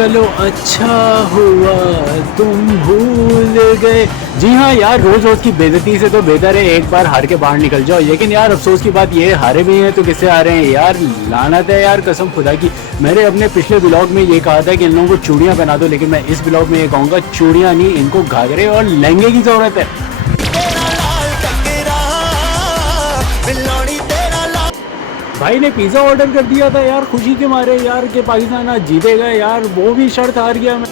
चलो अच्छा हुआ तुम भूल गए। जी हाँ यार, रोज रोज की बेइज्जती से तो बेहतर है एक बार हार के बाहर निकल जाओ। लेकिन यार अफसोस की बात ये है, हारे भी हैं तो किससे हारे हैं यार, लानत है यार कसम खुदा की। मैंने अपने पिछले ब्लॉग में ये कहा था कि इन लोगों को चूड़ियां पहना दो, लेकिन मैं इस ब्लॉग में ये कहूँगा चूड़ियां नहीं, इनको घाघरे और लहंगे की जरूरत है। भाई ने पिज़्ज़ा ऑर्डर कर दिया था यार खुशी के मारे यार कि पाकिस्तान आज जीतेगा यार, वो भी शर्त हार गया मैं।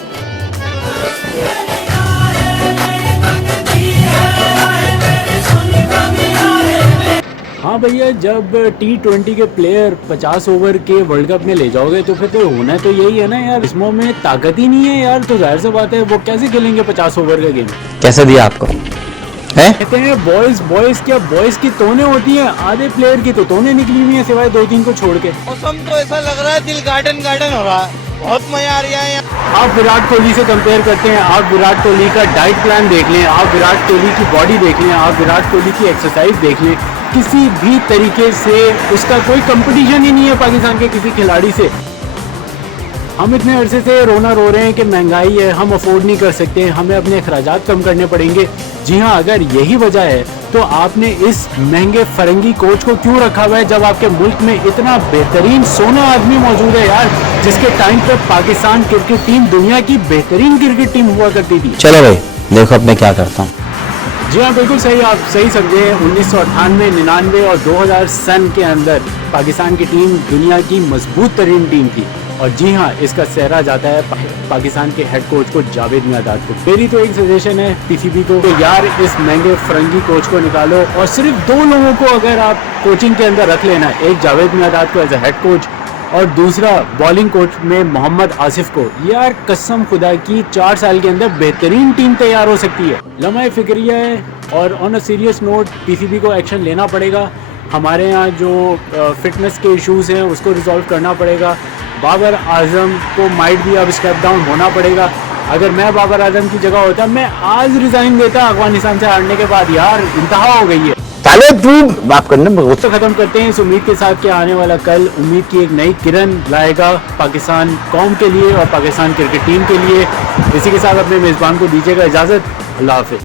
हाँ भैया, जब T20 के प्लेयर 50 ओवर के वर्ल्ड कप में ले जाओगे तो फिर तो होना तो यही है ना यार, इसमें में ताकत ही नहीं है यार, तो जाहिर सी बात है वो कैसे खेलेंगे 50 ओवर का गेम। कैसे दिया आपको है? कहते हैं बॉयज क्या बॉयज की तोने होती हैं, आधे प्लेयर की तो तोने निकली हुई है सिवाय 2-3 को छोड़ के। मौसम तो ऐसा लग रहा है दिल गार्डन गार्डन हो रहा है, बहुत मजा आ रहा है। आप विराट कोहली से कंपेयर करते हैं, आप विराट कोहली का डाइट प्लान देख लें, आप विराट कोहली की बॉडी देख लें, आप विराट कोहली की एक्सरसाइज देख लें, किसी भी तरीके से उसका कोई कंपटीशन ही नहीं है पाकिस्तान के किसी खिलाड़ी से। हम इतने अरसे से रोना रो रहे हैं कि महंगाई है, हम अफोर्ड नहीं कर सकते, हमें अपने अखराजात कम करने पड़ेंगे। जी हाँ, अगर यही वजह है तो आपने इस महंगे फरंगी कोच को क्यों रखा हुआ है, जब आपके मुल्क में इतना बेहतरीन सोना आदमी मौजूद है यार, जिसके टाइम पे पाकिस्तान क्रिकेट टीम दुनिया की बेहतरीन क्रिकेट टीम हुआ करती थी। चलो भाई देखो अब मैं क्या करता हूँ। जी हाँ बिल्कुल सही, आप सही समझे। 1998, 99 और 2000 सन के अंदर पाकिस्तान की टीम दुनिया की मजबूत तरीन टीम थी। और जी हाँ, इसका सेहरा जाता है पाकिस्तान के हेड कोच को, जावेद मियांदाद को। मेरी तो एक सजेशन है पीसीबी को कि यार इस महंगे फरंगी कोच को निकालो और सिर्फ 2 लोगों को अगर आप कोचिंग के अंदर रख लेना, एक जावेद मियांदाद को एज ए हेड कोच और दूसरा बॉलिंग कोच में मोहम्मद आसिफ को, यार कसम खुदा की 4 साल के अंदर बेहतरीन टीम तैयार हो सकती है। लम्हा फिक्रिया है और on a serious note PCB को एक्शन लेना पड़ेगा। हमारे यहाँ जो फिटनेस के इश्यूज़ हैं उसको रिजॉल्व करना पड़ेगा। बाबर आजम को माइट भी अब स्टेप डाउन होना पड़ेगा। अगर मैं बाबर आजम की जगह होता मैं आज रिजाइन देता अफगानिस्तान से हारने के बाद। यार इंतहा हो गई है। बात करने में तो खत्म करते हैं इस उम्मीद के साथ कि आने वाला कल उम्मीद की एक नई किरण लाएगा पाकिस्तान कौम के लिए और पाकिस्तान क्रिकेट टीम के लिए। इसी के साथ अपने मेज़बान को दीजिएगा इजाज़त। अल्लाह हाफिज़।